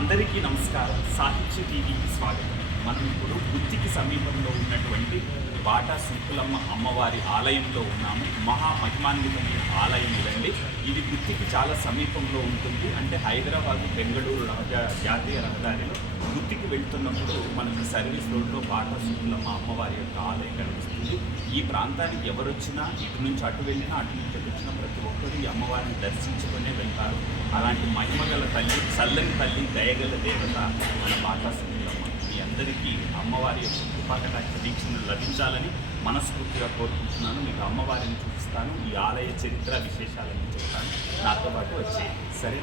అందరికీ నమస్కారం. సాహిత్య టీవీకి స్వాగతం. మనం ఇప్పుడు గుత్తికి సమీపంలో ఉన్నటువంటి బాటా సుంకులమ్మ అమ్మవారి ఆలయంలో ఉన్నాము. మహా మహిమాన్వితమైన ఆలయం ఇదండి. ఇది గుత్తికి చాలా సమీపంలో ఉంటుంది. అంటే హైదరాబాద్ బెంగళూరు రహదా జాతీయ రహదారిలో గుత్తికి వెళ్తున్నప్పుడు మనకి సర్వీస్ రోడ్లో బాటా సుంకులమ్మ అమ్మవారి యొక్క ఆలయం కనిపిస్తుంది. ఈ ప్రాంతానికి ఎవరు వచ్చినా ఇటు నుంచి అటు వెళ్ళినా అటు నుంచి అటు వచ్చినా ప్రతి ఒక్కరు ఈ అమ్మవారిని దర్శించుకునే వెళ్తారు. అలాంటి మహిమగల తల్లి చల్లని తల్లి దయగల దేవత మన బాటా మీ అందరికీ అమ్మవారి యొక్క కృపాకటాక్ష దీక్షను లభించాలని మనస్ఫూర్తిగా కోరుకుంటున్నాను. మీకు అమ్మవారిని చూపిస్తాను. ఈ ఆలయ చరిత్ర విశేషాలను చెప్తాను. నాతో పాటు వచ్చేయండి. సరే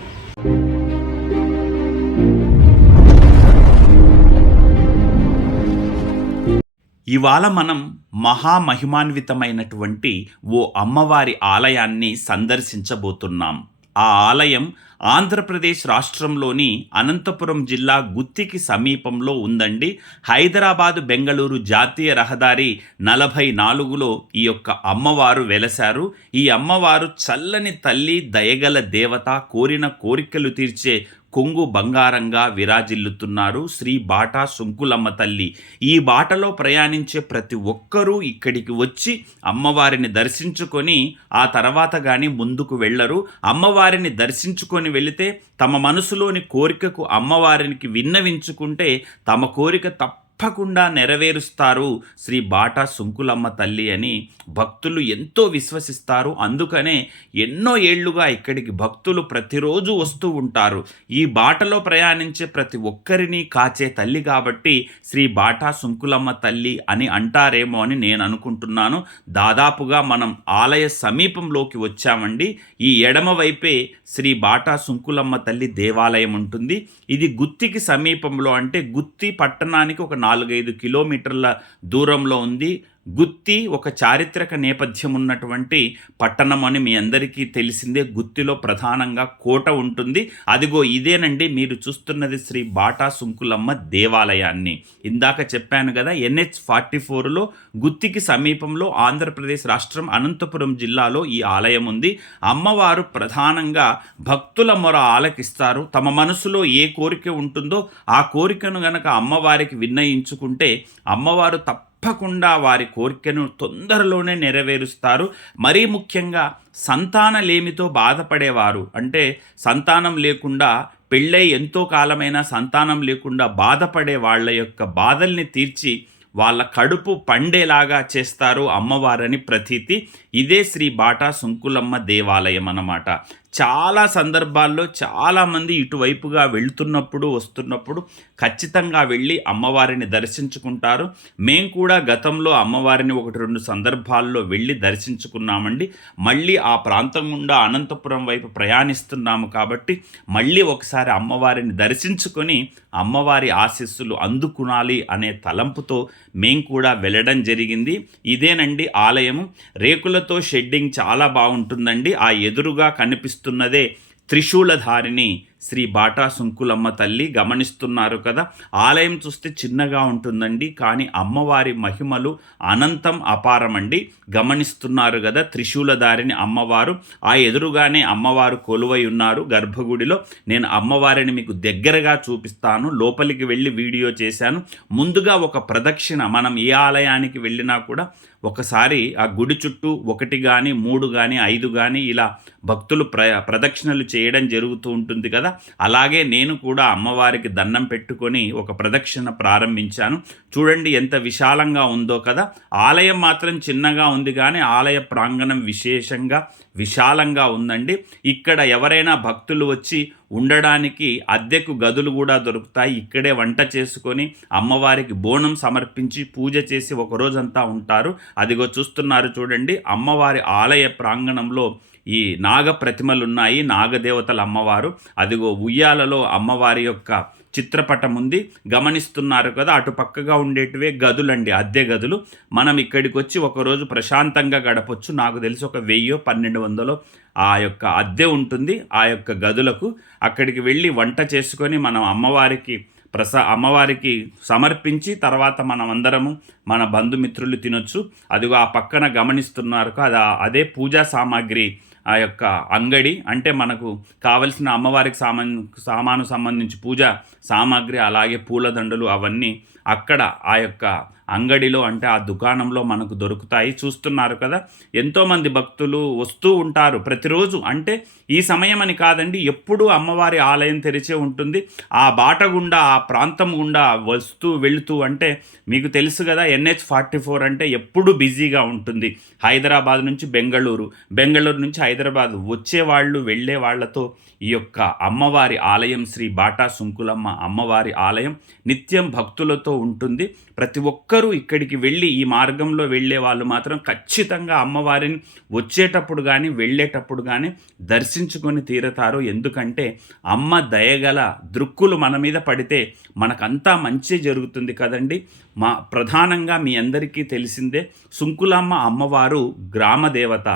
ఇవాళ మనం మహామహిమాన్వితమైనటువంటి ఓ అమ్మవారి ఆలయాన్ని సందర్శించబోతున్నాం. ఆ ఆలయం ఆంధ్రప్రదేశ్ రాష్ట్రంలోని అనంతపురం జిల్లా గుత్తికి సమీపంలో ఉందండి. హైదరాబాదు బెంగళూరు జాతీయ రహదారి నలభై నాలుగులో ఈ యొక్క అమ్మవారు వెలశారు. ఈ అమ్మవారు చల్లని తల్లి దయగల దేవత కోరిన కోరికలు తీర్చే కొంగు బంగారంగా విరాజిల్లుతున్నారు శ్రీ బాటా సుంకులమ్మ తల్లి. ఈ బాటలో ప్రయాణించే ప్రతి ఒక్కరూ ఇక్కడికి వచ్చి అమ్మవారిని దర్శించుకొని ఆ తర్వాత కానీ ముందుకు వెళ్ళరు. అమ్మవారిని దర్శించుకొని వెళితే తమ మనసులోని కోరికకు అమ్మవారికి విన్నవించుకుంటే తమ కోరిక తప్ప తప్పకుండా నెరవేరుస్తారు. శ్రీ బాటా సుంకులమ్మ తల్లి అని భక్తులు ఎంతో విశ్వసిస్తారు. అందుకనే ఎన్నో ఏళ్ళుగా ఇక్కడికి భక్తులు ప్రతిరోజు వస్తూ ఉంటారు. ఈ బాటలో ప్రయాణించే ప్రతి ఒక్కరిని కాచే తల్లి కాబట్టి శ్రీ బాటా సుంకులమ్మ తల్లి అని అంటారేమో అని నేను అనుకుంటున్నాను. దాదాపుగా మనం ఆలయ సమీపంలోకి వచ్చామండి. ఈ ఎడమ వైపే శ్రీ బాటా సుంకులమ్మ తల్లి దేవాలయం ఉంటుంది. ఇది గుత్తికి సమీపంలో అంటే గుత్తి పట్టణానికి ఒక నాలుగైదు కిలోమీటర్ల దూరంలో ఉంది. గుత్తి ఒక చారిత్రక నేపథ్యం ఉన్నటువంటి పట్టణం అని మీ అందరికీ తెలిసిందే. గుత్తిలో ప్రధానంగా కోట ఉంటుంది. అదిగో ఇదేనండి మీరు చూస్తున్నది శ్రీ బాటా సుంకులమ్మ దేవాలయాన్ని. ఇందాక చెప్పాను కదా ఎన్హెచ్ ఫార్టీ ఫోర్లో గుత్తికి సమీపంలో ఆంధ్రప్రదేశ్ రాష్ట్రం అనంతపురం జిల్లాలో ఈ ఆలయం ఉంది. అమ్మవారు ప్రధానంగా భక్తుల మొర ఆలకిస్తారు. తమ మనసులో ఏ కోరిక ఉంటుందో ఆ కోరికను గనక అమ్మవారికి విన్నయించుకుంటే అమ్మవారు తప్ప తప్పకుండా వారి కోరికను తొందరలోనే నెరవేరుస్తారు. మరీ ముఖ్యంగా సంతానలేమితో బాధపడేవారు. అంటే సంతానం లేకుండా పెళ్ళై ఎంతో కాలమైనా సంతానం లేకుండా బాధపడే వాళ్ళ యొక్క బాధల్ని తీర్చి వాళ్ళ కడుపు పండేలాగా చేస్తారు అమ్మవారని ప్రతీతి. ఇదే శ్రీ బాటా సుంకులమ్మ దేవాలయం అన్నమాట. చాలా సందర్భాల్లో చాలామంది ఇటువైపుగా వెళ్తున్నప్పుడు వస్తున్నప్పుడు ఖచ్చితంగా వెళ్ళి అమ్మవారిని దర్శించుకుంటారు. మేము కూడా గతంలో అమ్మవారిని ఒకటి రెండు సందర్భాల్లో వెళ్ళి దర్శించుకున్నామండి. మళ్ళీ ఆ ప్రాంతం గుండా అనంతపురం వైపు ప్రయాణిస్తున్నాము కాబట్టి మళ్ళీ ఒకసారి అమ్మవారిని దర్శించుకొని అమ్మవారి ఆశీస్సులు అందుకునాలి అనే తలంపుతో మేము కూడా వెళ్ళడం జరిగింది. ఇదేనండి ఆలయము. రేకులతో షెడ్డింగ్ చాలా బాగుంటుందండి. ఆ ఎదురుగా కనిపిస్తున్నదే త్రిశూలధారిని శ్రీ బాటా సుంకులమ్మ తల్లి గమనిస్తున్నారు కదా. ఆలయం చూస్తే చిన్నగా ఉంటుందండి. కానీ అమ్మవారి మహిమలు అనంతం అపారమండి. గమనిస్తున్నారు కదా త్రిశూలధారిని అమ్మవారు. ఆ ఎదురుగానే అమ్మవారు కొలువై ఉన్నారు గర్భగుడిలో. నేను అమ్మవారిని మీకు దగ్గరగా చూపిస్తాను. లోపలికి వెళ్ళి వీడియో చేశాను. ముందుగా ఒక ప్రదక్షిణ మనం ఏ ఆలయానికి వెళ్ళినా కూడా ఒకసారి ఆ గుడి చుట్టూ ఒకటి కానీ మూడు కానీ ఐదు కానీ ఇలా భక్తులు ప్ర ప్రదక్షిణలు చేయడం జరుగుతూ ఉంటుంది కదా. అలాగే నేను కూడా అమ్మవారికి దండం పెట్టుకొని ఒక ప్రదక్షిణ ప్రారంభించాను. చూడండి ఎంత విశాలంగా ఉందో కదా? ఆలయం మాత్రం చిన్నగా ఉంది కానీ ఆలయ ప్రాంగణం విశేషంగా విశాలంగా ఉందండి. ఇక్కడ ఎవరైనా భక్తులు వచ్చి ఉండడానికి అద్దెకు గదులు కూడా దొరుకుతాయి. ఇక్కడే వంట చేసుకొని అమ్మవారికి బోనం సమర్పించి పూజ చేసి ఒక రోజంతా ఉంటారు. అదిగో చూస్తున్నారు చూడండి. అమ్మవారి ఆలయ ప్రాంగణంలో ఈ నాగ ప్రతిమలు ఉన్నాయి నాగదేవతల అమ్మవారు. అదిగో ఉయ్యాలలో అమ్మవారి యొక్క చిత్రపటం ఉంది. గమనిస్తున్నారు కదా అటు పక్కగా ఉండేటివే గదులండి అద్దె గదులు. మనం ఇక్కడికి వచ్చి ఒకరోజు ప్రశాంతంగా గడపొచ్చు. నాకు తెలిసి ఒక వెయ్యో పన్నెండు వందలో ఆ యొక్క అద్దె ఉంటుంది ఆ యొక్క గదులకు. అక్కడికి వెళ్ళి వంట చేసుకొని మనం అమ్మవారికి ప్రసా అమ్మవారికి సమర్పించి తర్వాత మనం అందరము మన బంధుమిత్రులు తినొచ్చు. అదిగో ఆ పక్కన గమనిస్తున్నారు అది అదే పూజా సామాగ్రి ఆ యొక్క అంగడి. అంటే మనకు కావలసిన అమ్మవారికి సామాన్ సామాను సంబంధించి పూజ సామాగ్రి అలాగే పూలదండలు అవన్నీ అక్కడ ఆ యొక్క అంగడిలో అంటే ఆ దుకాణంలో మనకు దొరుకుతాయి. చూస్తున్నారు కదా ఎంతోమంది భక్తులు వస్తూ ఉంటారు ప్రతిరోజు. అంటే ఈ సమయం అని కాదండి ఎప్పుడూ అమ్మవారి ఆలయం తెరిచే ఉంటుంది. ఆ బాట గుండా ఆ ప్రాంతం గుండా వస్తూ వెళుతూ అంటే మీకు తెలుసు కదా ఎన్హెచ్ ఫార్టీ ఫోర్ అంటే ఎప్పుడు బిజీగా ఉంటుంది. హైదరాబాద్ నుంచి బెంగళూరు బెంగళూరు నుంచి హైదరాబాద్ వచ్చేవాళ్ళు వెళ్ళే వాళ్ళతో ఈ యొక్క అమ్మవారి ఆలయం శ్రీ బాటా సుంకులమ్మ అమ్మవారి ఆలయం నిత్యం భక్తులతో ఉంటుంది. ప్రతి ఒక్క ఒక్కరూ ఇక్కడికి వెళ్ళి ఈ మార్గంలో వెళ్ళే వాళ్ళు మాత్రం ఖచ్చితంగా అమ్మవారిని వచ్చేటప్పుడు కానీ వెళ్ళేటప్పుడు కానీ దర్శించుకొని తీరతారు. ఎందుకంటే అమ్మ దయగల దృక్కులు మన మీద పడితే మనకంతా మంచి జరుగుతుంది కదండి. మా ప్రధానంగా మీ అందరికీ తెలిసిందే సుంకులమ్మ అమ్మవారు గ్రామ దేవత.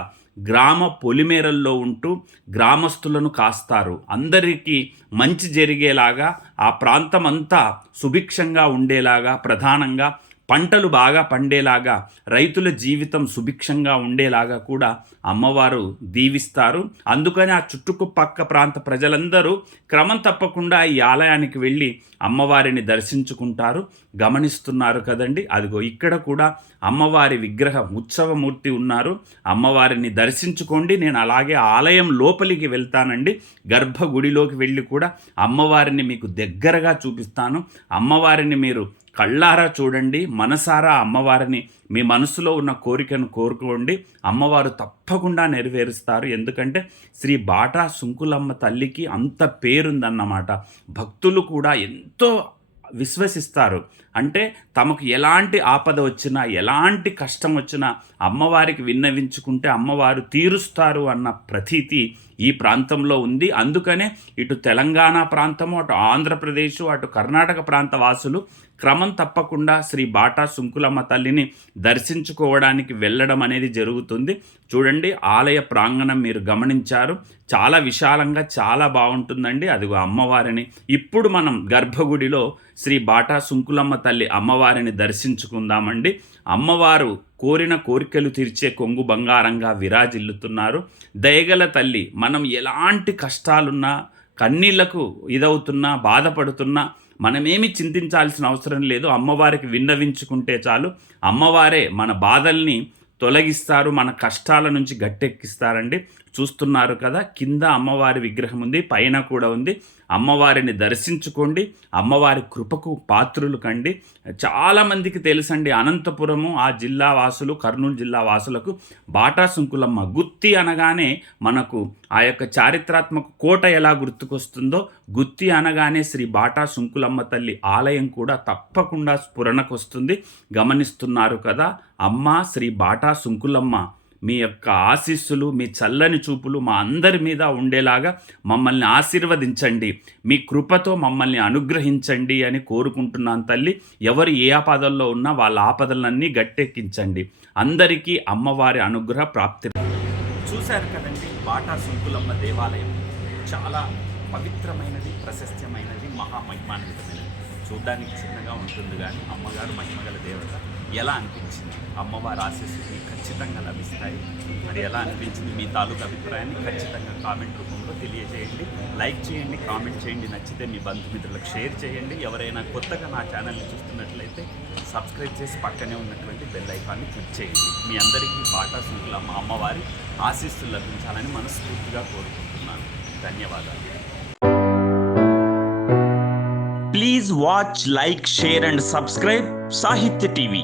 గ్రామ పొలిమేరల్లో ఉంటూ గ్రామస్తులను కాస్తారు. అందరికీ మంచి జరిగేలాగా ఆ ప్రాంతం అంతా సుభిక్షంగా ఉండేలాగా ప్రధానంగా పంటలు బాగా పండేలాగా రైతుల జీవితం సుభిక్షంగా ఉండేలాగా కూడా అమ్మవారు దీవిస్తారు. అందుకని ఆ చుట్టుపక్క ప్రాంత ప్రజలందరూ క్రమం తప్పకుండా ఈ ఆలయానికి వెళ్ళి అమ్మవారిని దర్శించుకుంటారు. గమనిస్తున్నారు కదండి. అదిగో ఇక్కడ కూడా అమ్మవారి విగ్రహం ఉత్సవమూర్తి ఉన్నారు. అమ్మవారిని దర్శించుకోండి. నేను అలాగే ఆలయం లోపలికి వెళ్తానండి. గర్భగుడిలోకి వెళ్ళి కూడా అమ్మవారిని మీకు దగ్గరగా చూపిస్తాను. అమ్మవారిని మీరు కళ్ళారా చూడండి మనసారా అమ్మవారిని. మీ మనసులో ఉన్న కోరికను కోరుకోండి. అమ్మవారు తప్పకుండా నెరవేరుస్తారు. ఎందుకంటే శ్రీ బాటా సుంకులమ్మ తల్లికి అంత పేరుందన్నమాట. భక్తులు కూడా ఎంతో విశ్వసిస్తారు. అంటే తమకు ఎలాంటి ఆపద వచ్చినా ఎలాంటి కష్టం వచ్చినా అమ్మవారికి విన్నవించుకుంటే అమ్మవారు తీరుస్తారు అన్న ప్రతీతి ఈ ప్రాంతంలో ఉంది. అందుకనే ఇటు తెలంగాణ ప్రాంతము అటు ఆంధ్రప్రదేశ్ అటు కర్ణాటక ప్రాంత వాసులు క్రమం తప్పకుండా శ్రీ బాటా సుంకులమ్మ తల్లిని దర్శించుకోవడానికి వెళ్ళడం అనేది జరుగుతుంది. చూడండి ఆలయ ప్రాంగణం మీరు గమనించారు. చాలా విశాలంగా చాలా బాగుంటుందండి. అదిగో అమ్మవారిని. ఇప్పుడు మనం గర్భగుడిలో శ్రీ బాటా సుంకులమ్మ తల్లి అమ్మవారిని దర్శించుకుందామండి. అమ్మవారు కోరిన కోరికలు తీర్చే కొంగు బంగారంగా విరాజిల్లుతున్నారు. దయగల తల్లి మనం ఎలాంటి కష్టాలున్నా కన్నీళ్ళకు ఇదవుతున్నా బాధపడుతున్నా మనమేమి చింతించాల్సిన అవసరం లేదు. అమ్మవారికి విన్నవించుకుంటే చాలు. అమ్మవారే మన బాధల్ని తొలగిస్తారు మన కష్టాల నుంచి గట్టెక్కిస్తారండి. చూస్తున్నారు కదా కింద అమ్మవారి విగ్రహం ఉంది పైన కూడా ఉంది. అమ్మవారిని దర్శించుకోండి అమ్మవారి కృపకు పాత్రులు కండి. చాలామందికి తెలుసండి అనంతపురము ఆ జిల్లా వాసులు కర్నూలు జిల్లా వాసులకు బాటా సుంకులమ్మ గుత్తి అనగానే మనకు ఆ యొక్క చారిత్రాత్మక కోట ఎలా గుర్తుకొస్తుందో గుత్తి అనగానే శ్రీ బాటా సుంకులమ్మ తల్లి ఆలయం కూడా తప్పకుండా స్ఫురణకు వస్తుంది గమనిస్తున్నారు కదా అమ్మ శ్రీ బాటా సుంకులమ్మ మీ యొక్క ఆశీస్సులు మీ చల్లని చూపులు మా అందరి మీద ఉండేలాగా మమ్మల్ని ఆశీర్వదించండి. మీ కృపతో మమ్మల్ని అనుగ్రహించండి అని కోరుకుంటున్నాను తల్లి. ఎవరు ఏ ఆపదల్లో ఉన్నా వాళ్ళ ఆపదలన్నీ గట్టెక్కించండి. అందరికీ అమ్మవారి అనుగ్రహ ప్రాప్తి. చూశారు కదండి బాటా సుంకులమ్మ దేవాలయం. చాలా పవిత్రమైనది ప్రశస్త్యమైనది మహామహిమాన్వితమైనది. చూడ్డానికి చిన్నగా ఉంటుంది కానీ అమ్మగారు మహిమగల దేవత. ఎలా అనిపించింది? అమ్మవారి ఆశీస్సులు ఖచ్చితంగా లభిస్తాయి. మరి ఎలా అనిపించింది? మీ తాలూకు అభిప్రాయాన్ని ఖచ్చితంగా కామెంట్ రూపంలో తెలియజేయండి. లైక్ చేయండి కామెంట్ చేయండి నచ్చితే మీ బంధుమిత్రులకు షేర్ చేయండి. ఎవరైనా కొత్తగా నా ఛానల్ని చూస్తున్నట్లయితే సబ్స్క్రైబ్ చేసి పక్కనే ఉన్నటువంటి బెల్ ఐకాన్ని క్లిక్ చేయండి. మీ అందరికీ బాటా సింగుల మా అమ్మవారి ఆశీస్సులు లభించాలని మనస్ఫూర్తిగా కోరుకుంటున్నాను. ధన్యవాదాలు. Please watch like share and subscribe Sahitya TV